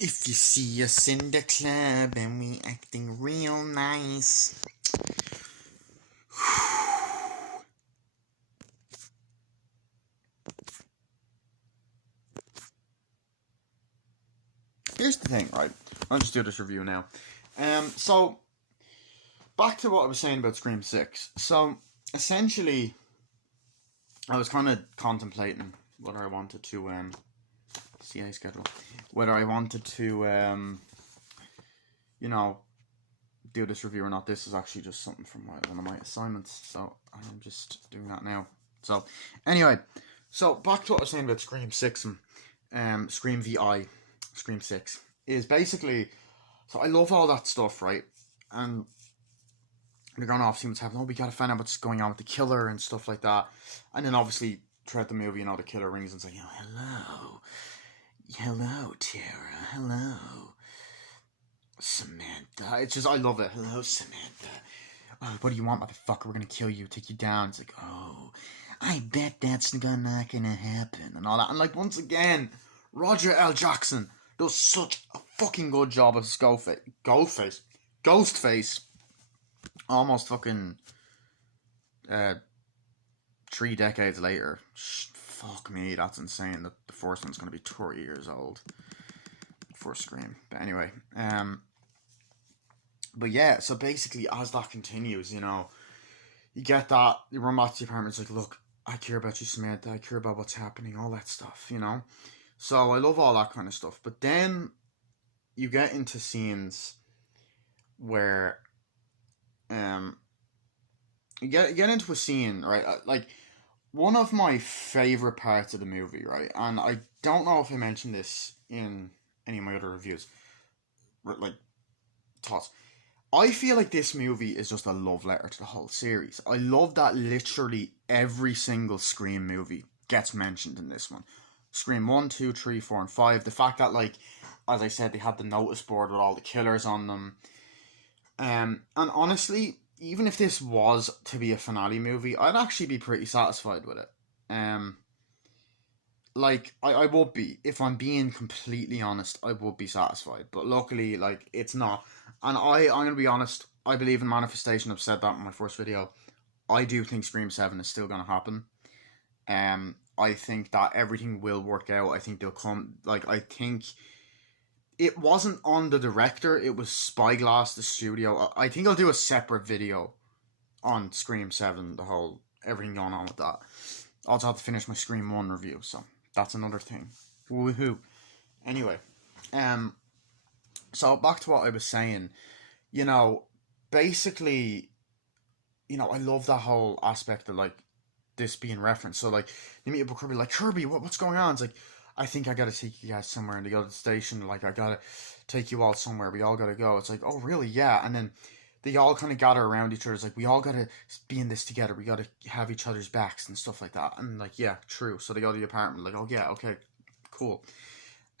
If you see us in the club and we acting real nice. Here's the thing, right? I'll just do this review now. So back to what I was saying about Scream 6. So essentially, I was kind of contemplating whether I wanted to CA schedule, whether I wanted to you know do this review or not. This is actually just something from one of my assignments, so I'm just doing that now. So anyway, so back to what I was saying about Scream 6 and Scream VI, Scream 6 is basically. So I love all that stuff, right? And they're going off, seeing what's happening. Oh, we gotta find out what's going on with the killer and stuff like that. And then obviously throughout the movie, the killer rings and says, hello, Tara, hello, Samantha. It's just I love it. Hello, Samantha. What do you want, motherfucker? We're gonna kill you, take you down. It's like, oh, I bet that's not gonna happen, and all that. And like once again, Roger L. Jackson does such a fucking good job as Ghostface. Almost fucking 3 decades later. Fuck me, that's insane. The first one's gonna be 30 years old. First Scream, but anyway, but yeah. So basically, as that continues, you get that you run back to the apartment. It's like, look, I care about you, Samantha. I care about what's happening, all that stuff. So I love all that kind of stuff. But then you get into scenes where you get into a scene, right? Like one of my favorite parts of the movie, right? And I don't know if I mentioned this in any of my other reviews, like thoughts. I feel like this movie is just a love letter to the whole series. I love that literally every single Scream movie gets mentioned in this one. Scream 1, 2, 3, 4, and 5. The fact that, like, as I said, they had the notice board with all the killers on them. And honestly, even if this was to be a finale movie, I'd actually be pretty satisfied with it. Um, like I would be, if I'm being completely honest, I would be satisfied. But luckily, like it's not. And I'm gonna be honest, I believe in manifestation. I've said that in my first video. I do think Scream 7 is still gonna happen. I think that everything will work out. I think they'll come. Like I think it wasn't on the director. It was Spyglass, the studio. I think I'll do a separate video on Scream 7. The whole everything going on with that. I also have to finish my Scream 1 review, so that's another thing. Woohoo. Anyway, um, so back to what I was saying. You know, basically, I love that whole aspect of like this being referenced. So like, you meet up with Kirby, like Kirby, what's going on? It's like, I think I gotta take you guys somewhere, and they go to the station. Like, I gotta take you all somewhere. We all gotta go. It's like, oh really? Yeah. And then they all kind of gather around each other. It's like we all gotta be in this together. We gotta have each other's backs and stuff like that. And like, yeah, true. So they go to the apartment. Like, oh yeah, okay, cool.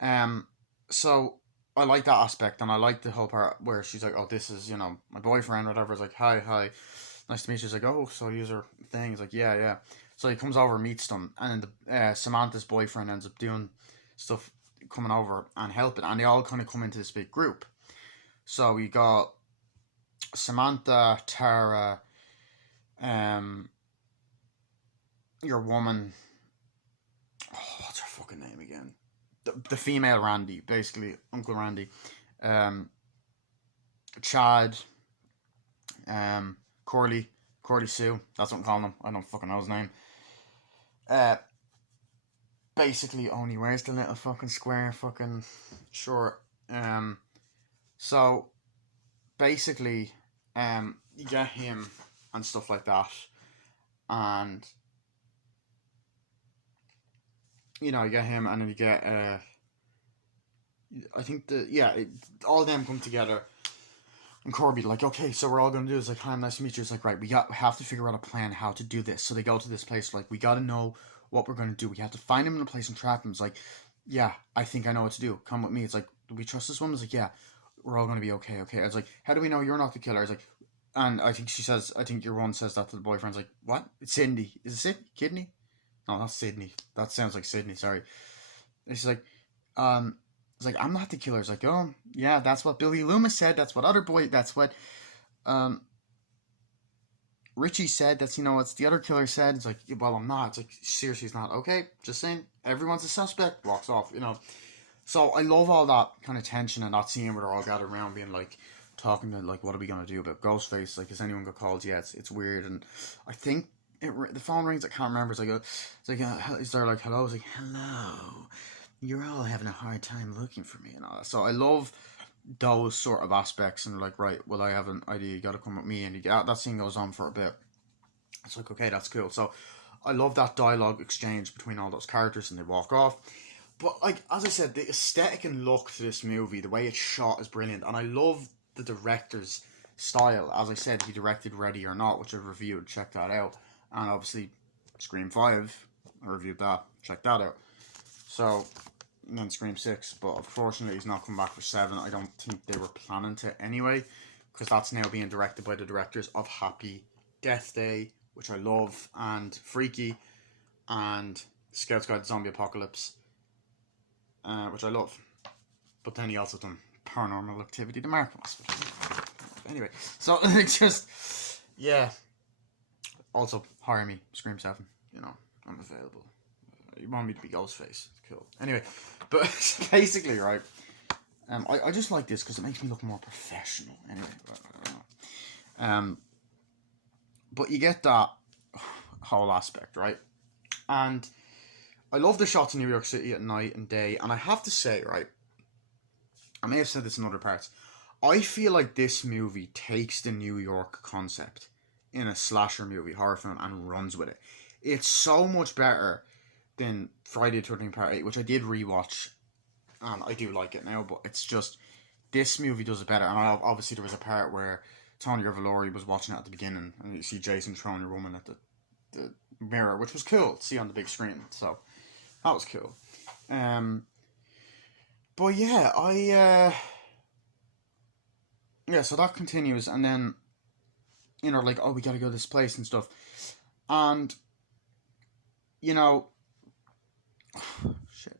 Um, so I like that aspect, and I like the whole part where she's like, "Oh, this is my boyfriend, whatever." It's like, "Hi, hi, nice to meet you." She's like, "Oh, so you're her thing?" He's like, "Yeah, yeah." So he comes over, meets them, and then Samantha's boyfriend ends up doing stuff, coming over and helping, and they all kind of come into this big group. So we got Samantha, Tara, um, your woman. Oh, what's her fucking name again? The female Randy, basically Uncle Randy. Um, Chad, um, Corley, Corley Sue. That's what I'm calling him. I don't fucking know his name. Uh, basically only wears the little fucking square fucking short. So basically, you get him and stuff like that, and you get him, and then you get I think all of them come together. And Corby, like, okay, so we're all gonna do is like, hi, nice to meet you. It's like, right, we have to figure out a plan how to do this. So they go to this place, like, we gotta know what we're gonna do. We have to find him in a place and trap him. It's like, yeah, I think I know what to do. Come with me. It's like, do we trust this woman? It's like, yeah, we're all gonna be okay. Okay. I was like, how do we know you're not the killer? It's like, and I think your one says that to the boyfriend's like, what? It's Cindy. Is it Sid? Kidney? No, not Sydney. That sounds like Sydney. Sorry. And she's like, um, It's like, I'm not the killer. It's like, oh, yeah, that's what Billy Loomis said. That's what that's what um, Richie said. That's, what the other killer said. It's like, well, I'm not. It's like, seriously, it's not. Okay, just saying, everyone's a suspect. Walks off. So I love all that kind of tension and that scene where they're all gathered around being like, talking to, like, what are we going to do about Ghostface? Like, has anyone got called yet? It's weird. And I think the phone rings. I can't remember. Is there like, hello? It's like, hello. You're all having a hard time looking for me and all that. So I love those sort of aspects. And they're like, right, well, I have an idea. You got to come with me. And that scene goes on for a bit. It's like, okay, that's cool. So I love that dialogue exchange between all those characters, and they walk off. But, like, as I said, the aesthetic and look to this movie, the way it's shot is brilliant. And I love the director's style. As I said, he directed Ready or Not, which I've reviewed. Check that out. And obviously, Scream 5, I reviewed that. Check that out. So, and then Scream 6. But unfortunately, he's not come back for 7. I don't think they were planning to anyway, because that's now being directed by the directors of Happy Death Day, which I love, and Freaky, and Scout's Guide to Zombie Apocalypse, which I love. But then he also done Paranormal Activity, the Mark Hospital. Anyway, so it's just, yeah. Also, hire me, Scream 7. I'm available. You want me to be Ghostface? Cool. Anyway, but basically, right. I just like this because it makes me look more professional. Anyway, I don't know. But you get that whole aspect, right? And I love the shots in New York City at night and day. And I have to say, right, I may have said this in other parts, I feel like this movie takes the New York concept in a slasher movie, horror film, and runs with it. It's so much better than Friday the 13th Part 8, which I did rewatch, and I do like it now, but it's just, this movie does it better. And obviously there was a part where Tony Revolori was watching it at the beginning, and you see Jason throwing your woman at the mirror, which was cool to see on the big screen. So that was cool. But yeah, so that continues, and then like, oh, we gotta go to this place and stuff, and shit.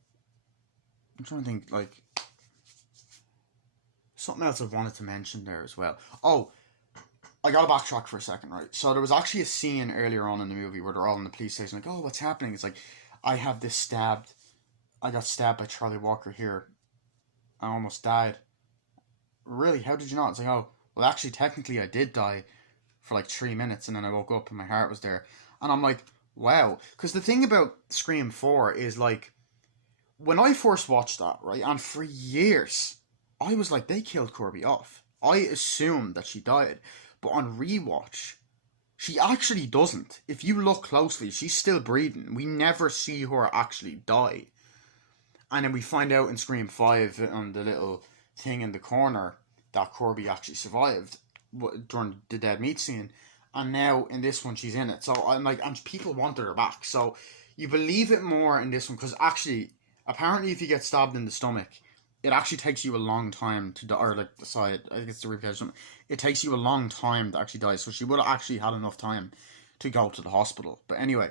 I'm trying to think, like, something else I wanted to mention there as well. Oh, I gotta backtrack for a second, right? So there was actually a scene earlier on in the movie where they're all in the police station, like, oh, what's happening? It's like, I got stabbed by Charlie Walker here. I almost died. Really? How did you not? It's like, oh, well, actually, technically, I did die for like 3 minutes, and then I woke up and my heart was there. And I'm like, wow. Because the thing about Scream 4 is, like, when I first watched that, right, and for years, I was like, they killed Corby off. I assumed that she died. But on rewatch, she actually doesn't. If you look closely, she's still breathing. We never see her actually die. And then we find out in Scream 5 on the little thing in the corner that Corby actually survived during the dead meat scene. And now in this one, she's in it. So I'm like, and people wanted her back. So you believe it more in this one, because actually, apparently, if you get stabbed in the stomach, it actually takes you a long time to die, or like the side, I think it's the ribcage or something. It takes you a long time to actually die. So she would have actually had enough time to go to the hospital. But anyway,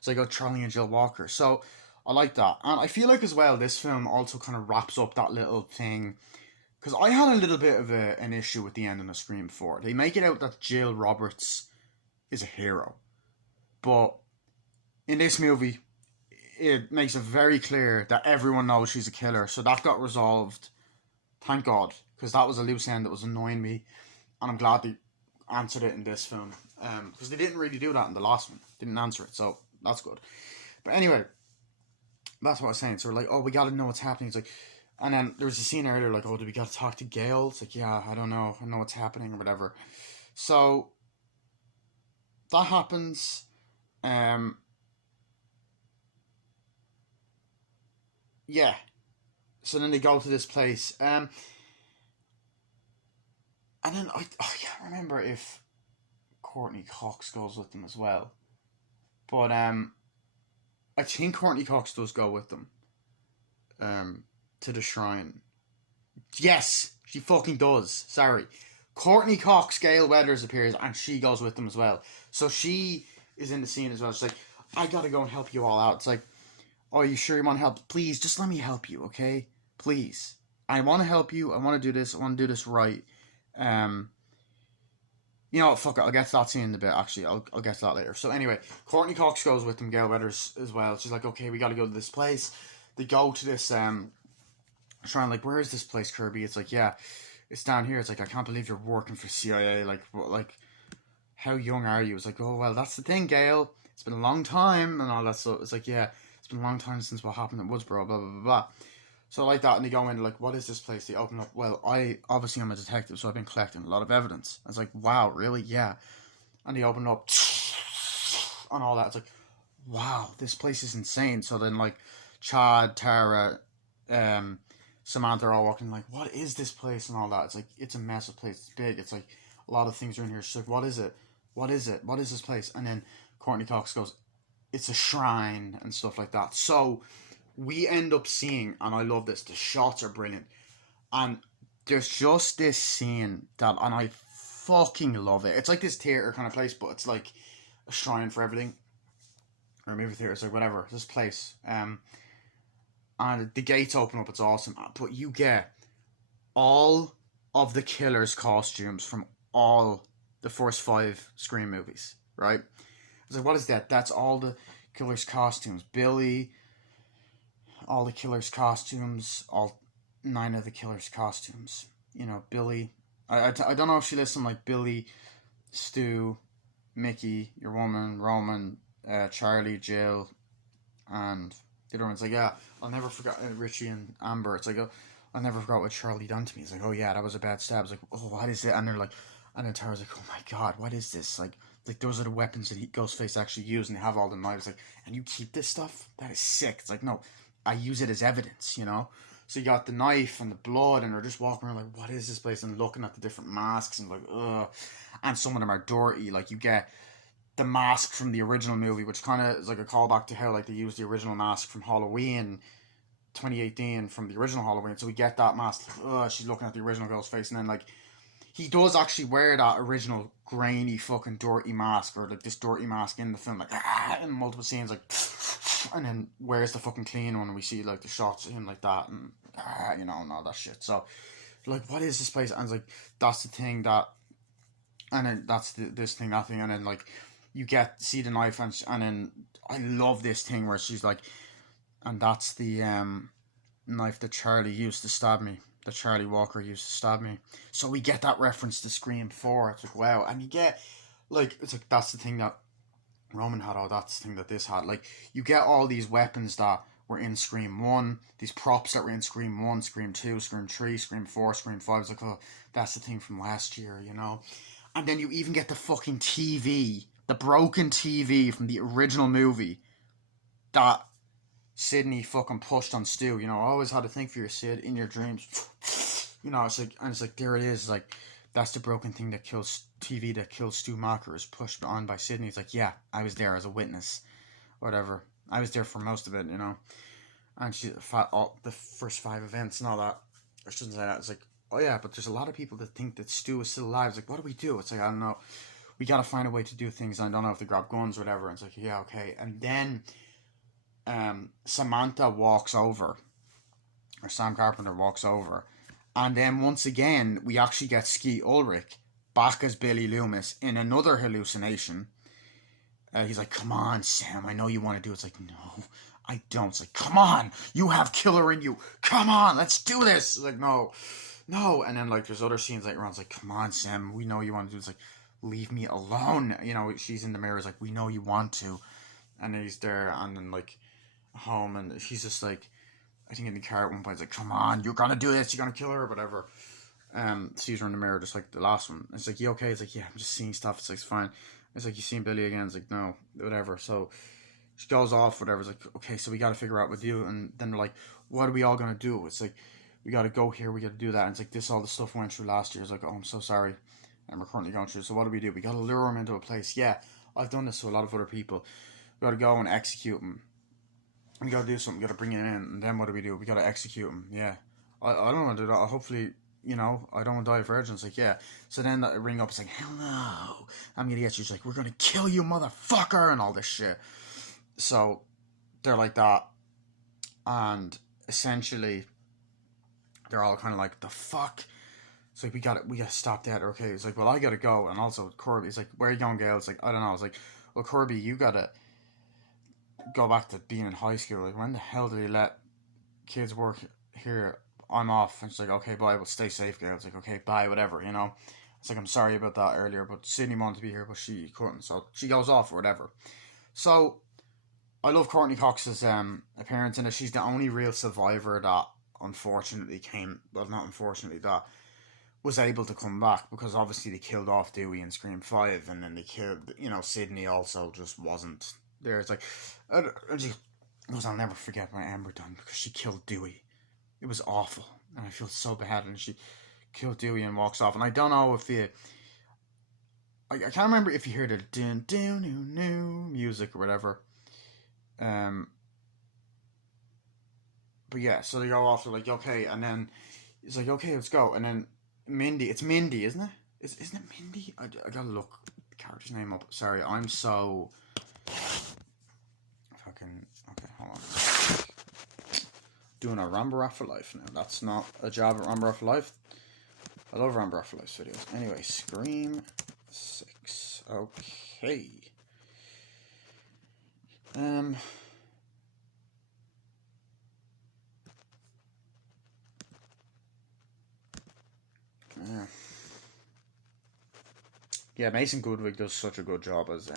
so I got Charlie and Jill Walker. So I like that. And I feel like as well, this film also kind of wraps up that little thing. Because I had a little bit of an issue with the ending of Scream 4. They make it out that Jill Roberts is a hero. But in this movie, it makes it very clear that everyone knows she's a killer. So that got resolved. Thank God. Because that was a loose end that was annoying me. And I'm glad they answered it in this film. Because they didn't really do that in the last one. Didn't answer it. So that's good. But anyway, that's what I was saying. So we're like, oh, we got to know what's happening. It's like, and then there was a scene earlier like, oh, do we got to talk to Gail? It's like, yeah, I don't know. I know what's happening or whatever. So that happens. Yeah. So then they go to this place. And then I can't remember if Courtney Cox goes with them as well. But I think Courtney Cox does go with them. To the shrine. Yes, she fucking does. Sorry. Courtney Cox, Gail Weathers appears, and she goes with them as well. So she is in the scene as well. She's like, I gotta go and help you all out. It's like, oh, are you sure you want help? Please, just let me help you, okay? please. I want to help you. I want to do this. I want to do this right. Um, you know, fuck it. I'll get to that scene in a bit. Actually, I'll get to that later. So anyway, Courtney Cox goes with them. Gail Weathers as well. She's like, okay, we got to go to this place. They go to this shrine. Like, where is this place, Kirby? It's like, yeah, it's down here. It's like, I can't believe you're working for CIA. Like, how young are you? It's like, oh well, that's the thing, Gail. It's been a long time and all that stuff. It's like, yeah, it's been a long time since what happened at Woodsboro. Blah blah blah blah. So like that, and they go in like, what is this place? They open up. Well, obviously I'm a detective, so I've been collecting a lot of evidence. I was like, wow, really? Yeah. And they open up and all that. It's like, wow, this place is insane. So then like, Chad, Tara, Samantha are all walking like, what is this place and all that? It's like, it's a massive place. It's big. It's like a lot of things are in here. She's like, what is it? What is it? What is this place? And then Courtney Cox goes, it's a shrine and stuff like that. So we end up seeing, and I love this, the shots are brilliant. And there's just this scene that, and I fucking love it. It's like this theater kind of place, but it's like a shrine for everything. Or movie theater, it's like whatever, this place. And the gates open up, it's awesome. But you get all of the killers' costumes from all the first 5 Scream movies, right? It's like, what is that? That's all the killers' costumes. Billy, all the killers' costumes, all 9 of the killers' costumes. You know, Billy. I don't know if she lists them like Billy, Stu, Mickey, your woman, Roman, Charlie, Jill, and the other one's like, yeah, I'll never forget Richie and Amber. It's like, oh, I'll never forget what Charlie done to me. It's like, oh yeah, that was a bad stab. It's like, oh, what is it? And they're like, and then Tara's like, oh my god, what is this? Like those are the weapons that Ghostface actually used, and they have all the knives. Like, and you keep this stuff? That is sick. It's like, no, I use it as evidence, you know? So you got the knife and the blood, and they're just walking around like, what is this place? And looking at the different masks, and like, ugh. And some of them are dirty. Like, you get the mask from the original movie, which kind of is like a callback to how like they used the original mask from Halloween 2018 from the original Halloween. So we get that mask. Ugh, she's looking at the original Ghostface, and then like he does actually wear that original grainy fucking dirty mask, or like this dirty mask in the film, like in multiple scenes, like, and then wears the fucking clean one, and we see like the shots of him like that, and you know, and all that shit. So like, what is this place? And it's like, that's the thing that, and then that's this thing, that thing, and then like you see the knife, and then I love this thing where she's like, and that's the knife that Charlie used to stab me, that Charlie Walker used to stab me. So we get that reference to Scream 4. It's like, wow. And you get like, it's like, that's the thing that Roman had, oh, that's the thing that this had. Like, you get all these weapons that were in Scream 1, these props that were in Scream 1, Scream 2, Scream 3, Scream 4, Scream 5. It's like, oh, that's the thing from last year, you know? And then you even get the fucking TV, the broken TV from the original movie that Sydney fucking pushed on Stu. You know, I always had to think for your Sid in your dreams. You know, it's like, and it's like, there it is. Like, that's the broken thing that kills TV, that kills Stu Macher, is pushed on by Sydney. It's like, yeah, I was there as a witness, whatever. I was there for most of it, you know. And she all the first 5 events and all that. I shouldn't say that. It's like, oh yeah, but there's a lot of people that think that Stu is still alive. It's like, what do we do? It's like, I don't know. We gotta find a way to do things. I don't know if they grab guns or whatever. And it's like, yeah, okay. And then Samantha walks over, or Sam Carpenter walks over, and then once again we actually get Skeet Ulrich back as Billy Loomis in another hallucination. He's like, come on, Sam, I know you want to do it. It's like, no, I don't. It's like, come on, you have killer in you, come on, let's do this. It's like, no. And then like there's other scenes later on, it's like, come on, Sam, we know you want to do it. It's like, leave me alone. You know, she's in the mirror, it's like, we know you want to. And then he's there, and then like home, and she's just like, I think in the car at one point, it's like, come on, you're gonna do this, you're gonna kill her, or whatever. Sees her in the mirror, just like the last one. It's like, you okay? It's like, yeah, I'm just seeing stuff. It's like, it's fine. It's like, you seen Billy again? It's like, no, whatever. So she goes off, whatever. It's like, okay, so we gotta figure out with you. And then they're like, what are we all gonna do? It's like, we gotta go here, we gotta do that. And it's like, this all the stuff we went through last year. It's like, oh, I'm so sorry, and we're currently going through. So what do? We gotta lure him into a place. Yeah, I've done this to a lot of other people. We gotta go and execute him. We gotta do something. We gotta bring it in, and then what do? We gotta execute him. Yeah, I don't want to do that. Hopefully, you know, I don't want to die of virgin. It's like, yeah. So then that ring up. It's like, hello, I'm gonna get you. She's like, we're gonna kill you, motherfucker, and all this shit. So they're like that, and essentially, they're all kind of like, the fuck? It's like, we gotta stop that. Okay, it's like, well, I gotta go. And also Corby, it's like, where are you going, Gail? It's like, I don't know. It's like, well, Corby, you gotta go back to being in high school. Like, when the hell do they let kids work here? I'm off. And she's like, okay, bye, but stay safe, Gail. It's like, okay, bye, whatever, you know. It's like, I'm sorry about that earlier, but Sydney wanted to be here, but she couldn't, so she goes off or whatever. So I love Courtney Cox's appearance in it. She's the only real survivor that unfortunately not unfortunately, that was able to come back, because obviously they killed off Dewey in Scream 5, and then they killed, Sydney also just wasn't there. It's like, and she goes, I'll never forget my Amber Dunn because she killed Dewey. It was awful, and I feel so bad, and she killed Dewey and walks off. And I don't know if I can't remember if you heard the dun dun new new music or whatever. But yeah, so they go off. They're like, okay, and then it's like, okay, let's go. And then it's Mindy, isn't it? Isn't it Mindy? I gotta look the character's name up. Sorry, I'm so fucking okay. Hold on. Doing a Rambara for Life now. That's not a job at Rambara for Life. I love Rambara for Life videos. Anyway, Scream 6. Okay. Yeah, Mason Goodwig does such a good job as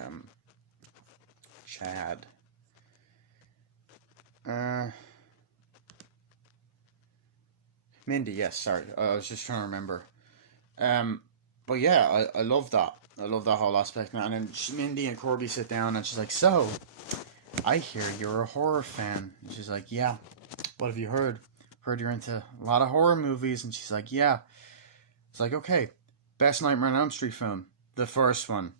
Chad. Mindy, yes, sorry. I was just trying to remember. But yeah, I love that. I love that whole aspect. And then Mindy and Corby sit down and she's like, so, I hear you're a horror fan. And she's like, yeah. What have you heard? Heard you're into a lot of horror movies. And she's like, yeah. It's like, okay. Best Nightmare on Elm Street film. The first one.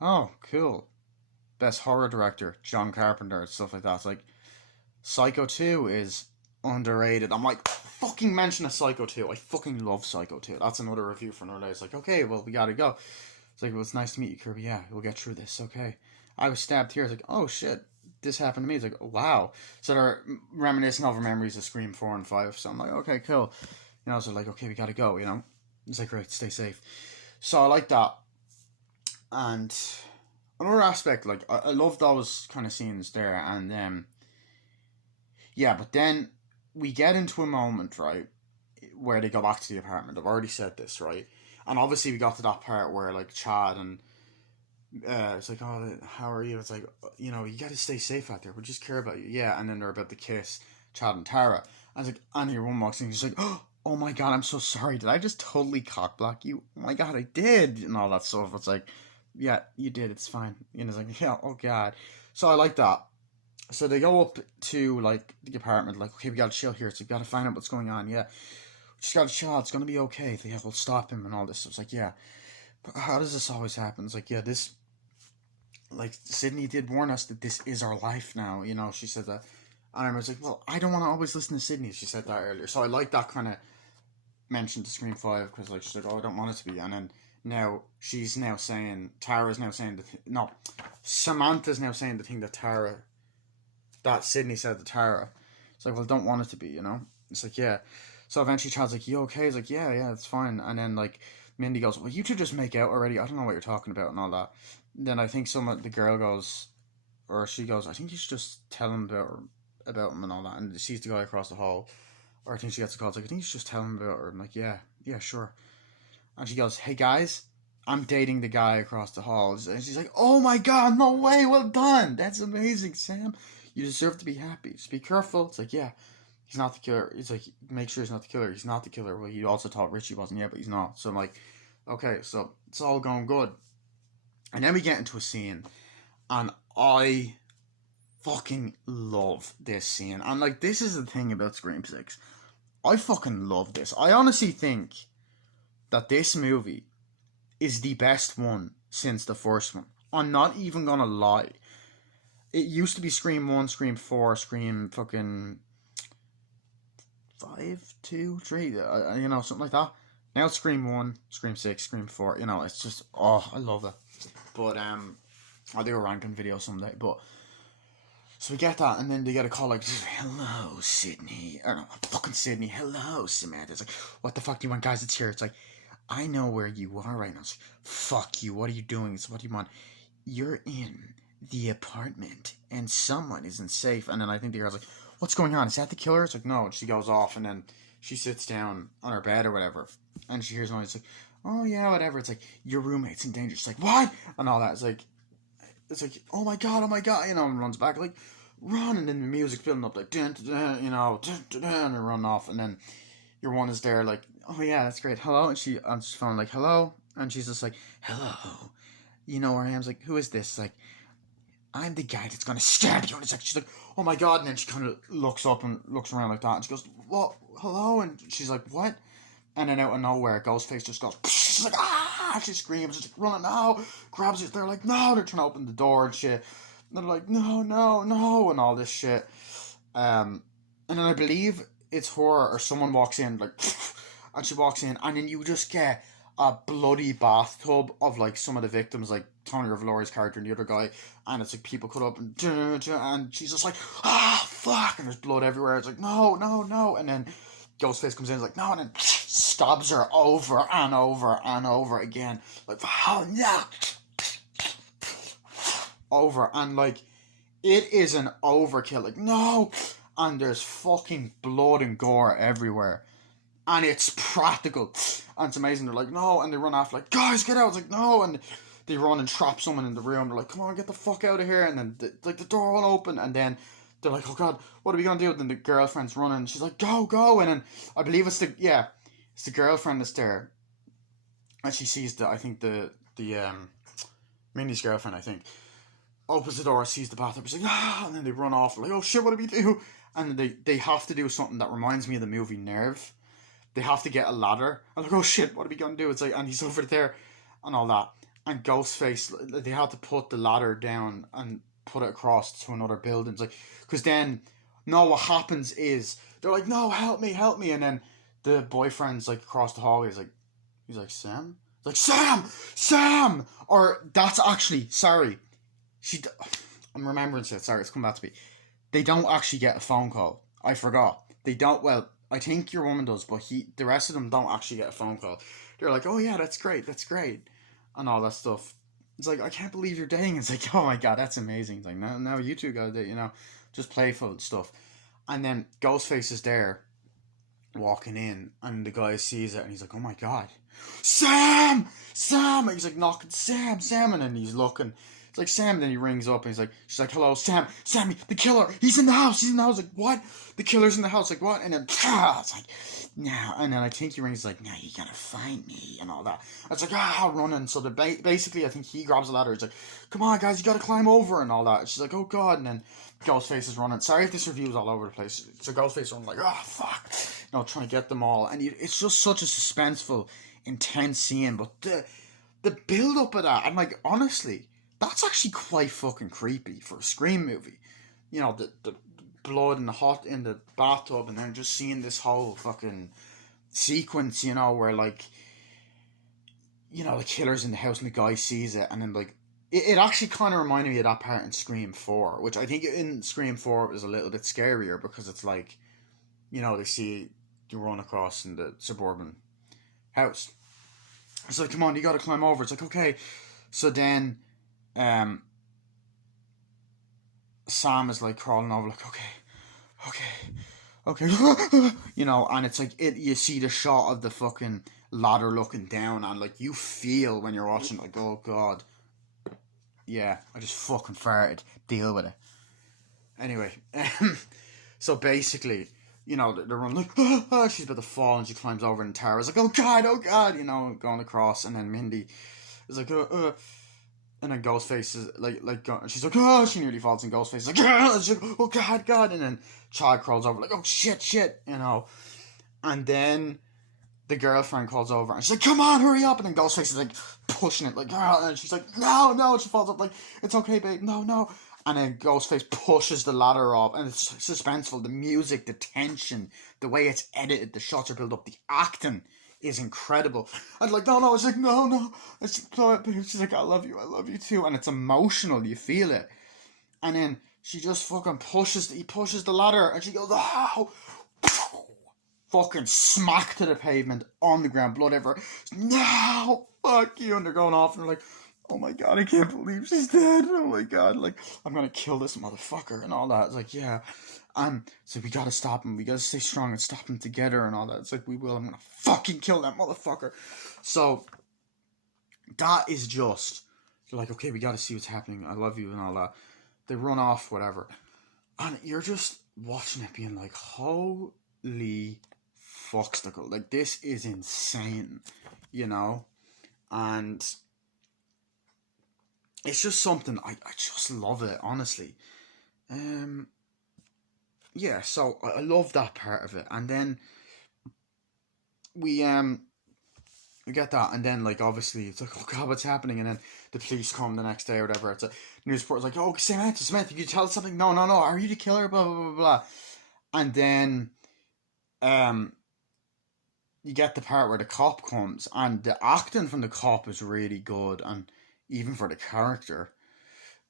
Oh, cool. Best horror director. John Carpenter. Stuff like that. It's like, Psycho 2 is underrated. I'm like, fucking mention a Psycho 2. I fucking love Psycho 2. That's another review for another day. It's like, okay, well, we gotta go. It's like, well, it's nice to meet you, Kirby. Yeah, we'll get through this. Okay. I was stabbed here. It's like, oh shit, this happened to me. It's like, oh, wow. So they're reminiscing over memories of Scream 4 and 5. So I'm like, okay, cool. So like, okay, we gotta go, It's like, right, stay safe. So I like that. And another aspect, like, I love those kind of scenes there. And, yeah, but then we get into a moment, right, where they go back to the apartment. I've already said this, right? And obviously we got to that part where, like, Chad and it's like, oh, how are you? It's like, you gotta stay safe out there. We just care about you. Yeah, and then they're about to kiss Chad and Tara. I was like, and your one walks in, she's like, oh my god, I'm so sorry. Did I just totally cockblock you? Oh my god, I did. And all that stuff. It's like, yeah, you did. It's fine. It's like, yeah, oh god. So I like that. So they go up to, like, the apartment, like, okay, we gotta chill here, so we gotta find out what's going on, yeah. We just gotta chill, it's gonna be okay, yeah, we'll stop him and all this. So it's like, yeah, but how does this always happen? It's like, yeah, this, like, Sydney did warn us that this is our life now, she said that. And I was like, well, I don't want to always listen to Sydney, she said that earlier. So I like that kind of mention to Scream 5, because, like, she's like, oh, I don't want it to be. And then now she's now saying, Tara's now saying, Samantha's now saying the thing that Sydney said to Tara. It's like, well, I don't want it to be, It's like, yeah. So eventually Chad's like, you okay? He's like, yeah, it's fine. And then, like, Mindy goes, well, you two just make out already. I don't know what you're talking about and all that. Then I think the girl goes, or she goes, I think you should just tell him about him and all that. And she sees the guy across the hall. Or I think she gets a call. It's like, I think you should just tell him about her. I'm like, yeah, sure. And she goes, hey, guys, I'm dating the guy across the hall. And she's like, oh my god, no way, well done. That's amazing, Sam. You deserve to be happy. Just be careful. It's like, yeah, he's not the killer. It's like, make sure he's not the killer. He's not the killer. Well, he also thought Richie wasn't yet, but he's not. So I'm like, okay, so it's all going good. And then we get into a scene, and I fucking love this scene. And, like, this is the thing about Scream 6. I fucking love this. I honestly think that this movie is the best one since the first one. I'm not even gonna lie. It used to be Scream 1, Scream 4, Scream fucking 5, 2, 3, something like that. Now it's Scream 1, Scream 6, Scream 4, it's just, oh, I love it. But, I'll do a ranking video someday, but So we get that, and then they get a call like, "Hello, Sydney," or no, fucking Sydney. "Hello, Samantha." It's like, "What the fuck do you want, guys? It's here." It's like, "I know where you are right now." It's like, "Fuck you. What are you doing?" So what do you want? "You're in the apartment, and someone isn't safe." And then I think the girl's like, "What's going on? Is that the killer?" It's like, "No." And she goes off, and then she sits down on her bed or whatever, and she hears noise. It's like, "Oh yeah, whatever." It's like, "Your roommate's in danger." She's like, "What?" And all that. It's like, "Oh my god, oh my god," and runs back like, "Run!" And then the music's building up like, dun, dun, dun, dun, dun, dun, and they run off, and then your one is there like, "Oh yeah, that's great, hello," and she answers the phone like, "Hello," and she's just like, "Hello, you know where I am?" It's like, "Who is this?" Like, "I'm the guy that's gonna stab you," and it's like, she's like, "Oh my god," and then she kind of looks up and looks around like that, and she goes, "What? Hello?" And she's like, "What?" And then out of nowhere, Ghostface just goes, she's like, "Ah!" She screams, she's like, "Running now!" Grabs it. They're like, "No!" They're trying to open the door and shit. And they're like, "No, no, no!" And all this shit. And then I believe it's her or someone walks in, like, and she walks in, and then you just get a bloody bathtub of like some of the victims, like Tony Revolori's character and the other guy, and it's like people cut up and she's just like, "Ah, fuck," and there's blood everywhere. It's like, "No, no, no," and then Ghostface comes in, and is like, "No," and then stabs her over and over and over again, like, "Oh yeah," over, and like, it is an overkill. Like, "No," and there's fucking blood and gore everywhere, and it's practical, and it's amazing. They're like, "No," and they run after like, "Guys, get out!" It's like, "No," and they run and trap someone in the room. They're like, "Come on, get the fuck out of here!" And then like the door will open, and then they're like, "Oh god, what are we gonna do?" And then the girlfriend's running. She's like, "Go, go!" And then I believe it's the girlfriend that's there, and she sees the Mindy's girlfriend, I think, opens the door, sees the bathroom, she's like, "Ah," and then they run off, like, "Oh shit, what do we do?" And then they have to do something that reminds me of the movie Nerve. They have to get a ladder. I'm like, "Oh shit, what are we gonna do?" It's like, and he's over there and all that. And Ghostface, they have to put the ladder down and put it across to another building. It's like, because then, no, what happens is they're like, "No, help me, help me," and then the boyfriend's like across the hallway. He's like, "Sam." It's like, "Sam, Sam," or that's actually sorry. She, I'm remembering it. Sorry, it's come back to me. They don't actually get a phone call. I forgot. They don't. Well, I think your woman does, but the rest of them don't actually get a phone call. They're like, "Oh yeah, that's great," and all that stuff. It's like, "I can't believe you're dating." It's like, "Oh my god, that's amazing." It's like, now you two gotta do, just playful stuff. And then Ghostface is there, walking in, and the guy sees it, and he's like, "Oh my god, Sam, Sam!" And he's like knocking, "Sam, Sam," and then he's looking. It's like, "Sam," and then he rings up and she's like, "Hello, Sam, Sammy, the killer, he's in the house, he's in the house." Like, "What?" "The killer's in the house." Like, "What?" And then it's like, "Now," and then I think he rings like, "Now you gotta find me," and all that. It's like, running. So basically, I think he grabs a ladder. It's like, "Come on, guys, you gotta climb over," and all that. She's like, "Oh god," and then Ghostface is running. Sorry if this review is all over the place. So Ghostface is running like, "Oh fuck," trying to get them all, and it's just such a suspenseful, intense scene. But the build up of that, and like, honestly, that's actually quite fucking creepy for a Scream movie. The blood and the hot in the bathtub, and then just seeing this whole fucking sequence, where like, the killer's in the house and the guy sees it, and then like, it actually kind of reminded me of that part in Scream 4, which I think in Scream 4 was a little bit scarier because it's like, they see you run across in the suburban house. It's like, "Come on, you gotta climb over." It's like, "Okay." So then, um, Sam is like crawling over, like, "Okay, okay, okay," and it's like you see the shot of the fucking ladder looking down, and like you feel when you're watching, like, "Oh god, yeah, I just fucking farted. Deal with it." Anyway, so basically, they're running like, she's about to fall, and she climbs over, and Tara's like, oh god," going across, and then Mindy is like, and then Ghostface is like, she's like, she nearly falls, and Ghostface is like, and she's like, "Oh god," and then Chad crawls over, like, "Oh shit," and then the girlfriend calls over, and she's like, "Come on, hurry up," and then Ghostface is like pushing it, like, and she's like, "No, no," and she falls up, like, "It's okay, babe, no, no," and then Ghostface pushes the ladder off, and it's suspenseful. The music, the tension, the way it's edited, the shots are built up, the acting is incredible. And like, "No, no," it's like, "No, no," she's like, "I love you too," and it's emotional, you feel it. And then she just fucking he pushes the ladder, and she goes, oh, fucking smack to the pavement on the ground, blood everywhere. No, fuck you. And they're going off, and they're like, oh my god, I can't believe she's dead. Oh my god, like, I'm gonna kill this motherfucker and all that. It's like, yeah. So we gotta stop him. We gotta stay strong and stop him together and all that. It's like, we will. I'm gonna fucking kill that motherfucker. So that is just, you're like, okay, we gotta see what's happening. I love you and all that. They run off, whatever. And you're just watching it being like, holy fucksticle. Like, this is insane, you know? And it's just something, I just love it, honestly. Yeah, so I love that part of it. And then we get that, and then, like, obviously it's like, oh god, what's happening? And then the police come the next day or whatever. It's a news reporter's like, oh, Samantha, you tell us something? No, are you the killer? Blah blah blah blah. And then you get the part where the cop comes, and the acting from the cop is really good, and even for the character,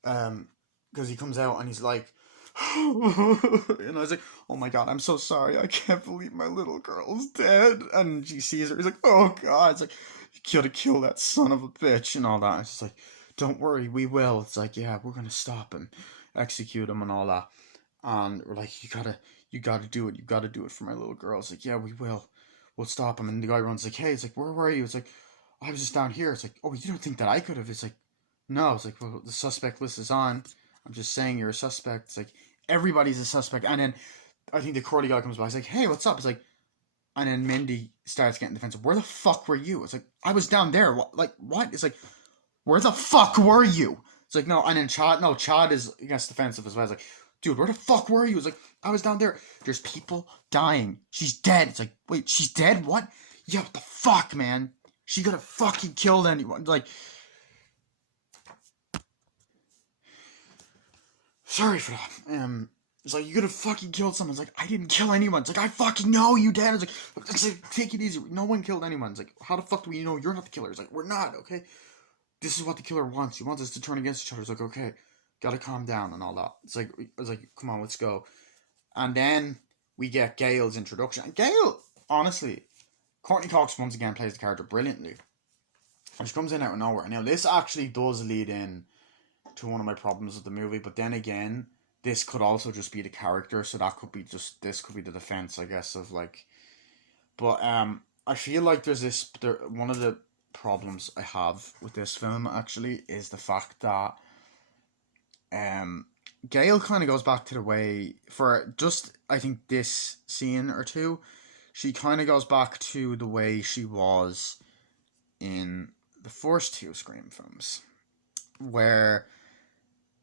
because he comes out and he's like, and I was like, oh my god, I'm so sorry, I can't believe my little girl's dead. And she sees her, he's like, oh god. It's like, you gotta kill that son of a bitch and all that. It's just like, don't worry, we will. It's like, yeah, we're gonna stop him, execute him and all that. And we're like, you gotta do it, you gotta do it for my little girl. It's like, yeah, we will, we'll stop him. And the guy runs like, hey, it's like, where were you? It's like, I was just down here. It's like, oh, you don't think that I could have? It's like, no. It's like, well, the suspect list is on, I'm just saying you're a suspect. It's like, everybody's a suspect. And then I think the Cordy guy comes by. He's like, hey, what's up? It's like, and then Mindy starts getting defensive. Where the fuck were you? It's like, I was down there. What? Like, what? It's like, where the fuck were you? It's like, no. And then Chad is against defensive as well. It's like, dude, where the fuck were you? It's like, I was down there. There's people dying. She's dead. It's like, wait, she's dead? What? Yeah, what the fuck, man? She could have fucking killed anyone. Like, sorry for that. It's like, you could have fucking killed someone. It's like, I didn't kill anyone. It's like, I fucking know you did. It's like, take it easy. No one killed anyone. It's like, how the fuck do we know you're not the killer? It's like, we're not, okay? This is what the killer wants. He wants us to turn against each other. It's like, okay, gotta calm down and all that. It's like, come on, let's go. And then we get Gale's introduction. And Gale, honestly, Courtney Cox once again plays the character brilliantly. And she comes in out of nowhere. Now, this actually does lead in to one of my problems with the movie, but then again, this could also just be the character, so that could be just, this could be the defense, I guess, of like, but I feel like one of the problems I have with this film actually is the fact that Gale kind of goes back to the way, for just, I think, this scene or two, she kind of goes back to the way she was in the first two Scream films, where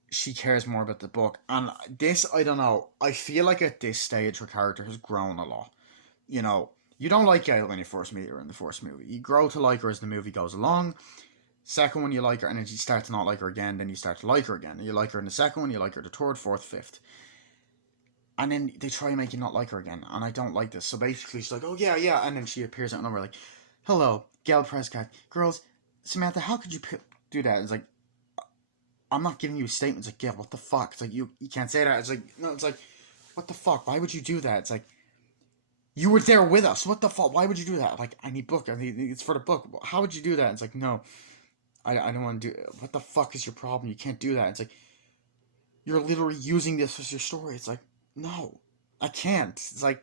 she cares more about the book. And this, I don't know, I feel like at this stage her character has grown a lot. You know, you don't like Gale when you first meet her in the first movie. You grow to like her as the movie goes along. Second one, you like her, and then you start to not like her again, then you start to like her again. And you like her in the second one, you like her the third, fourth, fifth. And then they try and make you not like her again, and I don't like this. So basically, she's like, oh yeah, yeah, and then she appears out of nowhere like, hello, Gale Prescott. Girls, Samantha, how could you do that? It's like, I'm not giving you a statement. It's like, Gale, what the fuck? It's like, you can't say that. It's like, no, it's like, what the fuck? Why would you do that? It's like, you were there with us. What the fuck? Why would you do that? Like, I need book. It's for the book. How would you do that? It's like, no, I don't want to do it. What the fuck is your problem? You can't do that. It's like, you're literally using this as your story. It's like, no, I can't. It's like,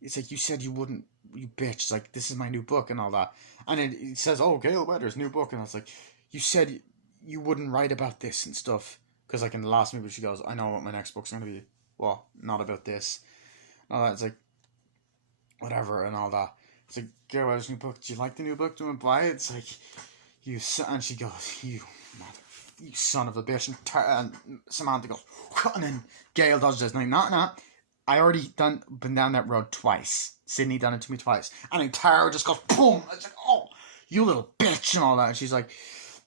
you said you wouldn't, you bitch. It's like, this is my new book and all that. And then it says, oh, Gale Weathers, new book. And it's like, you said you wouldn't write about this and stuff. Because, like, in the last movie, she goes, I know what my next book's going to be. Well, not about this. And all that. It's like, whatever and all that. It's like, Gale Weathers' new book. Do you like the new book? Do you want to buy it? It's like, and she goes, you son of a bitch. And Samantha goes, and then Gale does this. And I'm like, I already been down that road twice. Sydney done it to me twice. And then Tara just goes, boom. It's like, oh, you little bitch and all that. And she's like,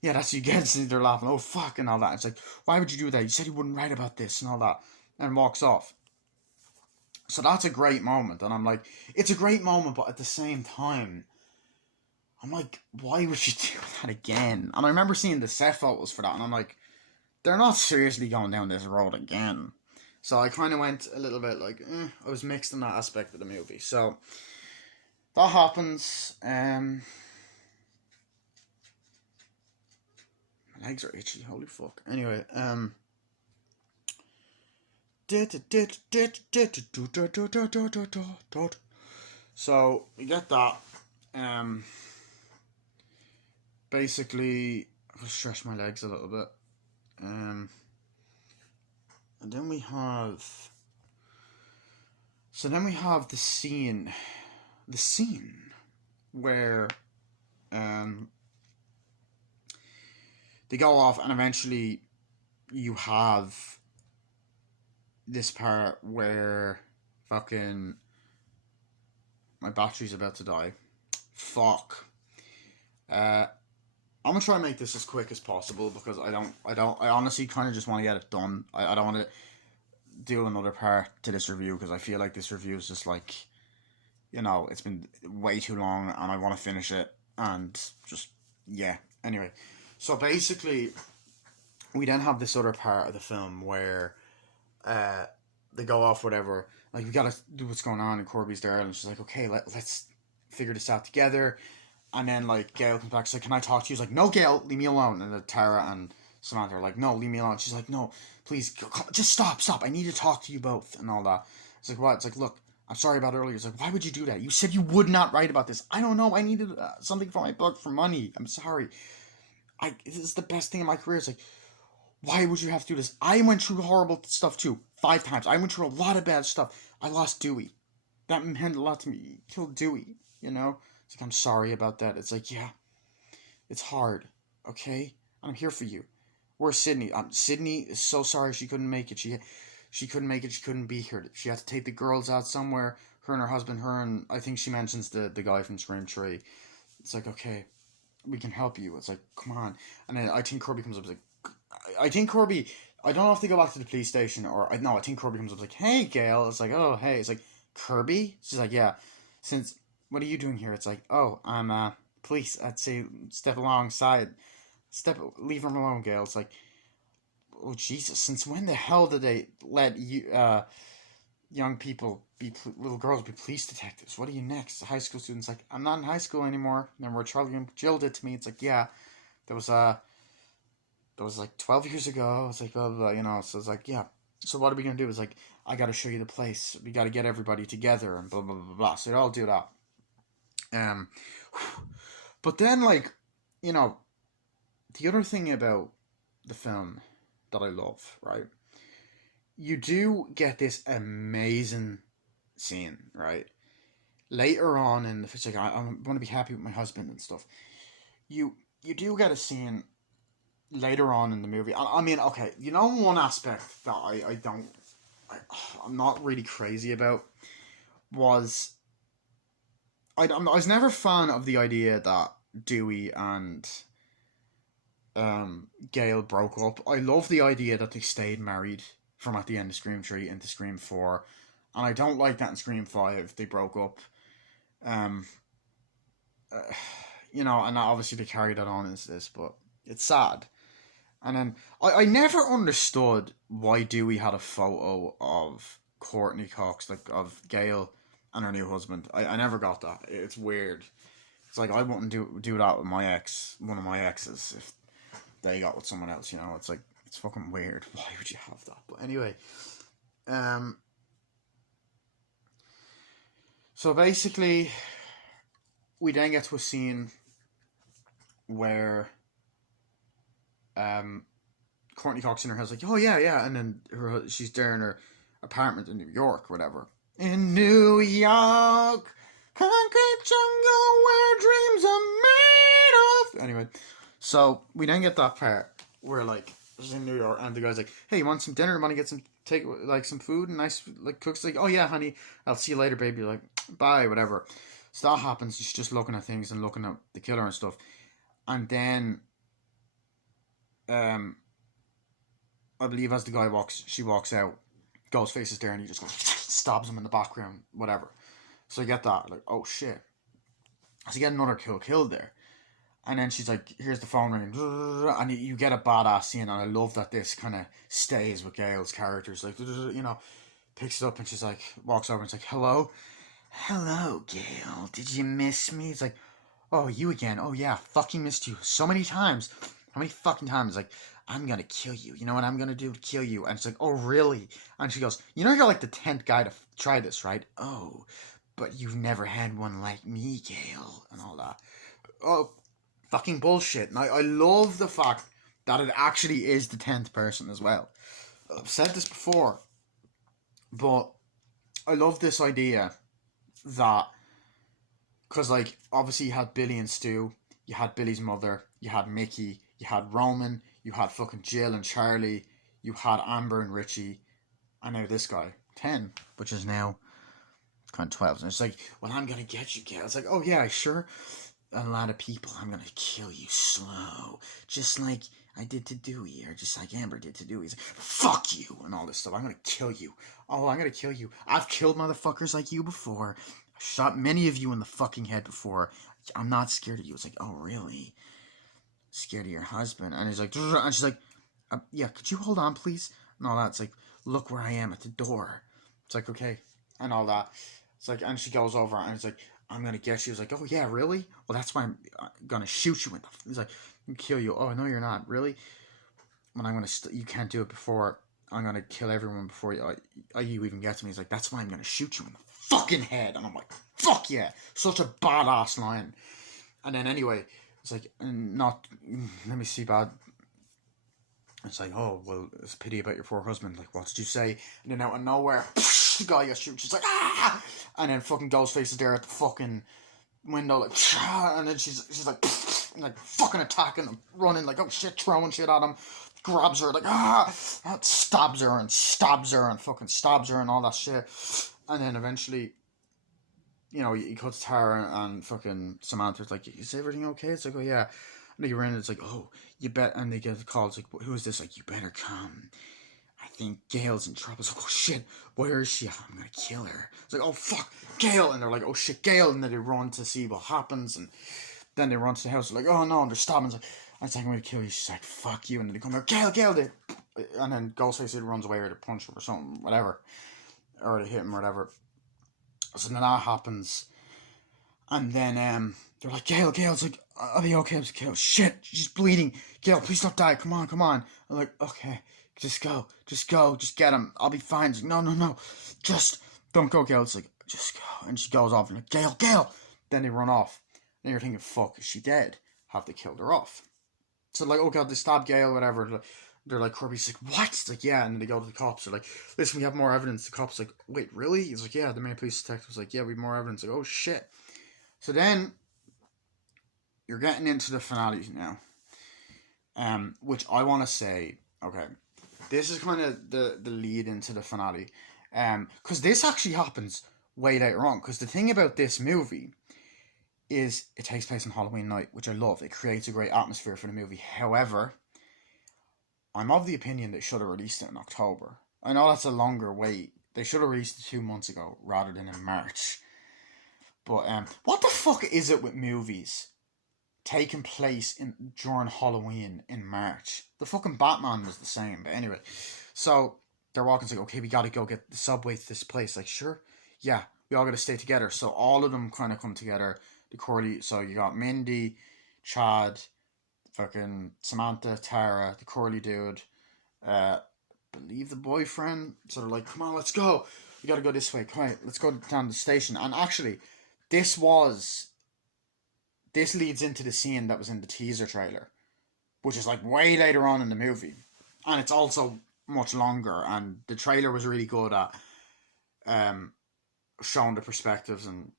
yeah, that's what you get. And they're laughing, oh, fuck, and all that. It's like, why would you do that? You said you wouldn't write about this and all that. And walks off. So that's a great moment. And I'm like, it's a great moment, but at the same time, I'm like, why would you do that again? And I remember seeing the set photos for that, and I'm like, they're not seriously going down this road again. So I kind of went a little bit like, I was mixed in that aspect of the movie. So that happens. My legs are itchy. Holy fuck. Anyway, so we get that. Um, Basically, I'll stretch my legs a little bit. And then we have. So then we have the scene where they go off, and eventually you have this part where fucking my battery's about to die. Fuck. I'm gonna try and make this as quick as possible because I honestly kind of just want to get it done. I don't want to do another part to this review because I feel like this review is just like, it's been way too long and I want to finish it and just, yeah. Anyway, so basically, we then have this other part of the film where they go off, whatever. Like, we gotta do what's going on, and Corby's there, and she's like, okay, let's figure this out together. And then, like, Gail comes back, she's like, can I talk to you? He's like, no, Gail, leave me alone. And then Tara and Samantha are like, no, leave me alone. She's like, no, please, just stop, I need to talk to you both, and all that. It's like, what? It's like, look, I'm sorry about earlier. It's like, why would you do that? You said you would not write about this. I don't know, I needed something for my book for money. I'm sorry. This is the best thing in my career. It's like, why would you have to do this? I went through horrible stuff too, 5 times. I went through a lot of bad stuff. I lost Dewey. That meant a lot to me. He killed Dewey, It's like, I'm sorry about that. It's like, yeah, it's hard, okay? I'm here for you. Where's Sydney? Sydney is so sorry she couldn't make it. She couldn't make it. She couldn't be here. She had to take the girls out somewhere. Her and her husband, I think she mentions the guy from Scream 3. It's like, okay, we can help you. It's like, come on. And then I think Kirby comes up, like, I think Kirby, I don't know if they go back to the police station or, no, I think Kirby comes up like, hey, Gail. It's like, oh, hey. It's like, Kirby? She's like, yeah. What are you doing here? It's like, oh, I'm, police. I'd say step alongside. Leave him alone, Gail. It's like, oh, Jesus. Since when the hell did they let young people little girls be police detectives? What are you next? High school students, like, I'm not in high school anymore. Remember what Charlie and Jill did to me? It's like, yeah, that was like 12 years ago. It's like, blah, blah, blah, So it's like, yeah. So what are we going to do? It's like, I got to show you the place. We got to get everybody together and blah, blah, blah, blah. So they all do that. But then, like, the other thing about the film that I love, right? You do get this amazing scene, right? Later on in the, it's like, I'm going to be happy with my husband and stuff. You do get a scene later on in the movie. I mean, okay, one aspect that I'm not really crazy about was I was never a fan of the idea that Dewey and Gail broke up. I love the idea that they stayed married from at the end of Scream 3 into Scream 4, and I don't like that in Scream 5 they broke up. And obviously they carried that on as this, but it's sad. And then I never understood why Dewey had a photo of Courtney Cox, like of Gail and her new husband. I never got that. It's weird. It's like, I wouldn't do that with one of my exes, if they got with someone else, It's like, it's fucking weird. Why would you have that? But anyway, so basically, we then get to a scene where Courtney Cox in her house, like, oh yeah, and then she's there in her apartment in New York, whatever. In New York, concrete jungle where dreams are made of. Anyway, so we then get that part where, like, she's in New York and the guy's like, hey, you want some dinner? Want to get some food and nice, like, cooks? Like, oh yeah, honey, I'll see you later, baby. Like, bye, whatever. So that happens. She's just looking at things and looking at the killer and stuff, and then I believe as the guy she walks out, Ghostface is there and he just goes, stabs him in the background, whatever. So you get that, like, oh shit. So you get another kill there. And then she's like, here's the phone ringing. And you get a badass scene. And I love that this kind of stays with Gail's characters. Like, picks it up and she's like, walks over and it's like, hello? Hello, Gail. Did you miss me? It's like, oh, you again. Oh, yeah, fucking missed you so many times. How many fucking times? Like, I'm gonna kill you. You know what I'm gonna do to kill you? And it's like, oh, really? And she goes, you're like the 10th guy to try this, right? Oh, but you've never had one like me, Gail. And all that. Oh, fucking bullshit. And I love the fact that it actually is the 10th person as well. I've said this before, but I love this idea that, because, like, obviously you had Billy and Stu, you had Billy's mother, you had Mickey, you had Roman, you had fucking Jill and Charlie, you had Amber and Richie, and now this guy, 10, which is now kind of 12. And it's like, well, I'm gonna get you, Gail. It's like, oh yeah, sure. A lot of people, I'm gonna kill you slow, just like I did to Dewey, or just like Amber did to Dewey. He's like, fuck you, and all this stuff. I'm gonna kill you. Oh, I'm gonna kill you. I've killed motherfuckers like you before. I've shot many of you in the fucking head before. I'm not scared of you. It's like, oh, really? Scared of your husband? And he's like, and she's like, yeah, could you hold on, please? And all that. It's like, look where I am at the door. It's like, okay, and all that. It's like, and she goes over and it's like, I'm gonna get you. He's like, oh yeah, really? Well, that's why I'm gonna shoot you in the. He's like, I'm gonna kill you. Oh no, you're not, really. When I'm gonna, you can't do it before. I'm gonna kill everyone before you even get to me. He's like, that's why I'm gonna shoot you in the fucking head. And I'm like, fuck yeah, such a badass line. And then anyway, it's like, not. Let me see, bad. It's like, oh well, it's a pity about your poor husband. Like, what did you say? And then out of nowhere, the guy gets shot. She's like, ah! And then fucking Ghostface is there at the fucking window, like, and then she's like fucking attacking him, running, like, oh shit, throwing shit at him, grabs her, like, stabs her and stabs her and fucking stabs her and all that shit. And then eventually, he cuts Tara and fucking Samantha's like, is everything okay? It's like, oh yeah. And they go around and it's like, oh, you bet. And they get a call. It's like, who is this? Like, you better come. I think Gail's in trouble. It's like, oh shit, where is she? I'm gonna kill her. It's like, oh fuck, Gail. And they're like, oh shit, Gail. And then they run to see what happens. And then they run to the house. They're like, oh no. And they're stopping. It's like, I'm gonna kill you. She's like, fuck you. And then they come out, Gail. And then Ghostface runs away, or they punch him or something, whatever. Or they hit him or whatever. So then that happens. And then they're like, Gail. It's like, I'll be okay. I'm like, Gail, shit, she's bleeding. Gail, please don't die. Come on. I'm like, okay, just go, just get him. I'll be fine. It's like, no, just don't go, Gail. It's like, just go. And she goes off and like, Gail. Then they run off. And you're thinking, fuck, is she dead? Have they killed her off? So like, oh god, they stabbed Gail, whatever. They're like, Kirby's like, what? It's like, yeah. And then they go to the cops. They're like, listen, we have more evidence. The cops like, wait, really? He's like, yeah. The main police detective was like, yeah, we have more evidence. Like, oh shit. So then you're getting into the finale now, which I want to say, okay, this is kind of the lead into the finale, because this actually happens way later on, because the thing about this movie is it takes place on Halloween night, which I love. It creates a great atmosphere for the movie. However, I'm of the opinion they should have released it in October. I know that's a longer wait. They should have released it 2 months ago rather than in March. But what the fuck is it with movies taking place during Halloween in March? The fucking Batman was the same, but anyway. So they're walking, it's like, okay, we gotta go get the subway to this place. Like, sure, yeah, we all gotta stay together. So all of them kind of come together. The Corley, so you got Mindy, Chad, fucking Samantha, Tara, the Corley dude, believe the boyfriend. So they're like, come on, let's go. We gotta go this way. Come on, let's go down to the station. And actually, this leads into the scene that was in the teaser trailer, which is like way later on in the movie, and it's also much longer. And the trailer was really good at showing the perspectives and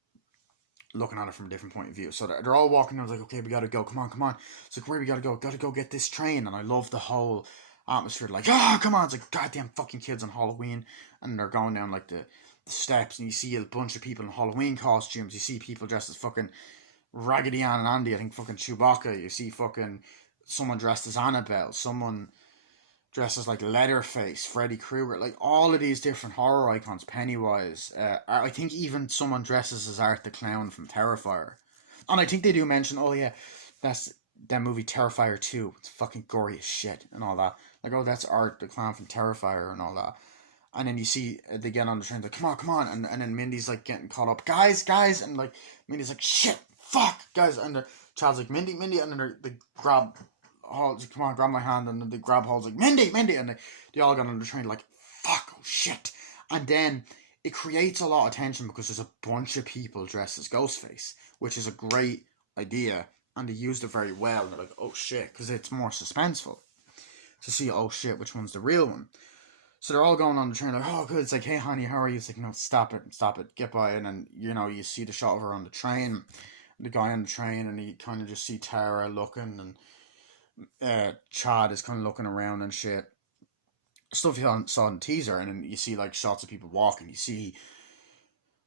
looking at it from a different point of view. So they're all walking. I was like, okay, we gotta go. Come on. It's like, where we gotta go? Gotta go get this train. And I love the whole atmosphere. Like, come on! It's like goddamn fucking kids on Halloween, and they're going down like the steps, and you see a bunch of people in Halloween costumes. You see people dressed as fucking Raggedy Ann and Andy. I think fucking Chewbacca. You see fucking someone dressed as Annabelle. Someone dressed as like Leatherface, Freddy Krueger. Like all of these different horror icons. Pennywise. I think even someone dresses as Art the Clown from Terrifier. And I think they do mention, oh yeah, that's that movie Terrifier 2. It's fucking gory as shit and all that. Like, oh, that's Art, the clown from Terrifier and all that. And then you see they get on the train, like, come on, and then Mindy's like getting caught up, guys, and like Mindy's like, shit, fuck, guys, and the child's like, Mindy, and then they grab, hold, come on, grab my hand, and then they grab holds like, Mindy, and they all get on the train like, fuck, oh shit, and then it creates a lot of tension because there's a bunch of people dressed as Ghostface, which is a great idea, and they used it very well. And they're like, oh shit, because it's more suspenseful to see, oh shit, which one's the real one. So they're all going on the train, like, oh, good. It's like, hey, honey, how are you? It's like, no, stop it, get by. And then, you see the shot of her on the train, the guy on the train, and you kind of just see Tara looking, and Chad is kind of looking around and shit. Stuff you saw in the teaser, and then you see, like, shots of people walking. You see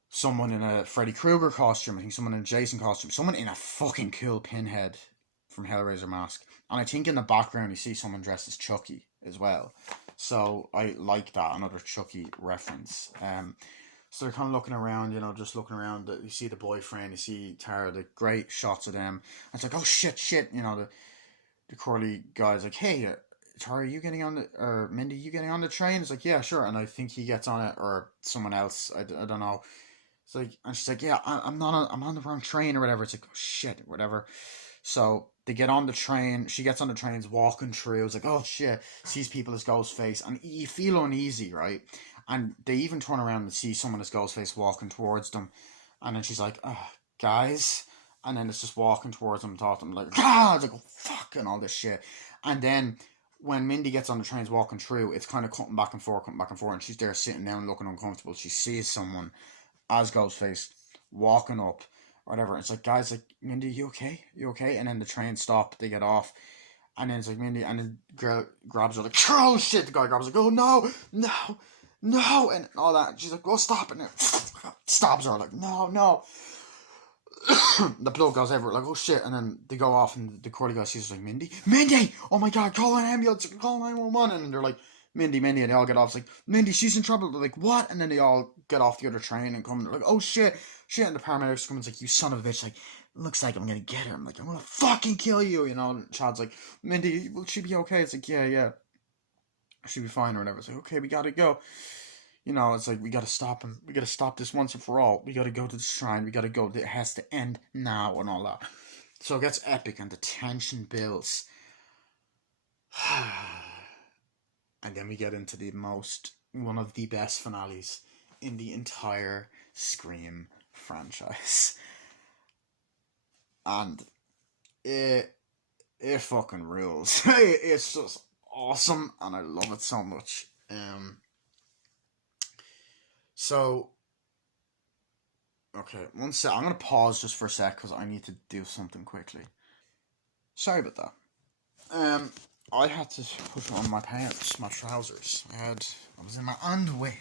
someone in a Freddy Krueger costume, I think someone in a Jason costume, someone in a fucking cool Pinhead from Hellraiser mask. And I think in the background you see someone dressed as Chucky as well. So I like that, another Chucky reference. So they're kind of looking around, just looking around. You see the boyfriend, you see Tara, the great shots of them. And it's like, oh shit, the curly guy's like, hey, Tara, you getting on the, or Mindy, you getting on the train? It's like, yeah, sure. And I think he gets on it, or someone else, I don't know. It's like, and she's like, yeah, I'm on the wrong train or whatever. It's like, oh shit, whatever. So they get on the train. She gets on the train, is walking through. It's like, oh shit, sees people as Ghostface, and you feel uneasy, right? And they even turn around and see someone as Ghostface walking towards them, and then she's like, oh, guys, and then it's just walking towards them, talking like, ah, it's like, oh fuck, and all this shit, and then when Mindy gets on the trains walking through, it's kind of cutting back and forth, and she's there sitting down looking uncomfortable. She sees someone as Ghostface walking up, whatever. It's like, guys, like, Mindy, you okay? You okay? And then the train stopped, they get off, and then it's like, Mindy, and then girl grabs her, like, oh shit, the guy grabs her, like, oh no, and all that. And she's like, oh, stop it, and stabs her, like, no. The blood goes everywhere, like, oh shit, and then they go off, and the curly guy sees, like, Mindy, oh my god, call an ambulance, call 911, and they're like, Mindy, and they all get off. It's like, Mindy, she's in trouble. They're like, what? And then they all get off the other train and come. And they're like, oh shit, and the paramedics come. It's like, you son of a bitch. Like, looks like I'm gonna get her. I'm like, I'm gonna fucking kill you. And Chad's like, Mindy, will she be okay? It's like, yeah, she'll be fine or whatever. It's like, okay, we gotta go. It's like, we gotta stop him. We gotta stop this once and for all. We gotta go to the shrine. We gotta go. It has to end now and all that. So it gets epic and the tension builds. And then we get into one of the best finales in the entire Scream franchise. And it fucking rules. It's just awesome, and I love it so much. So, okay, one sec. I'm going to pause just for a sec because I need to do something quickly. Sorry about that. I had to put on my pants, my trousers. I was in my underwear.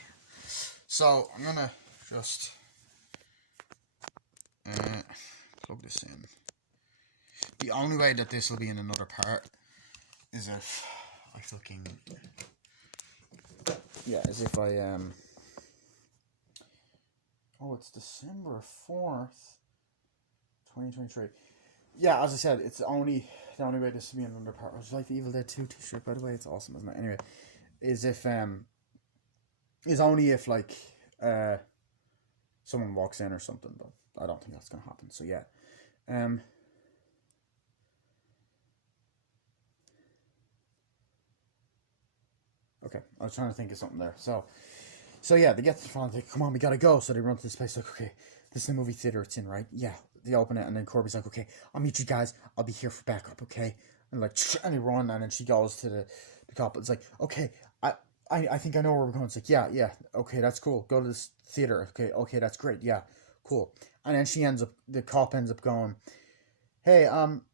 So, I'm gonna just plug this in. The only way that this will be in another part is if I fucking... Yeah, as if I, Oh, it's December 4th, 2023. Yeah, as I said, it's the only way this will be in another part. I just like the Evil Dead 2 t-shirt, by the way. It's awesome, isn't it? Anyway, is only if, like, someone walks in or something, but I don't think that's going to happen. So, yeah. Okay, I was trying to think of something there. So yeah, they get to the front, like, come on, we gotta go. So they run to this place, like, okay, this is the movie theater it's in, right? Yeah. They open it, and then Corby's like, okay, I'll meet you guys. I'll be here for backup, okay? And like, and they run, and then she goes to the cop. It's like, okay, I think I know where we're going. It's like, yeah, okay, that's cool. Go to this theater. Okay, that's great. Yeah, cool. And then the cop ends up going, hey,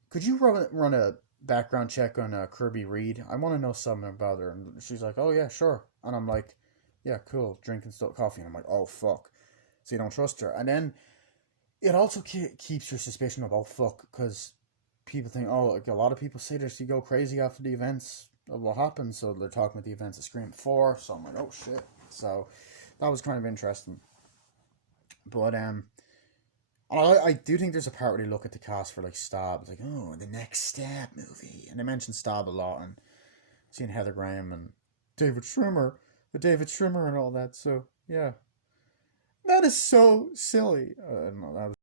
could you run a background check on Kirby Reed? I want to know something about her. And she's like, oh yeah, sure. And I'm like, yeah, cool. Drinking coffee. And I'm like, oh fuck. So you don't trust her. And then it also keeps your suspicion of, oh fuck, because people think, oh, like, a lot of people say this, you go crazy after the events of what happened, so they're talking about the events of Scream 4, so I'm like, oh shit. So that was kind of interesting. But And I do think there's a part where they look at the cast for like Stab, it's like, oh, the next Stab movie, and they mention Stab a lot, and seeing Heather Graham and David Schwimmer, David Schwimmer, and all that. So yeah, that is so silly. I don't know. That was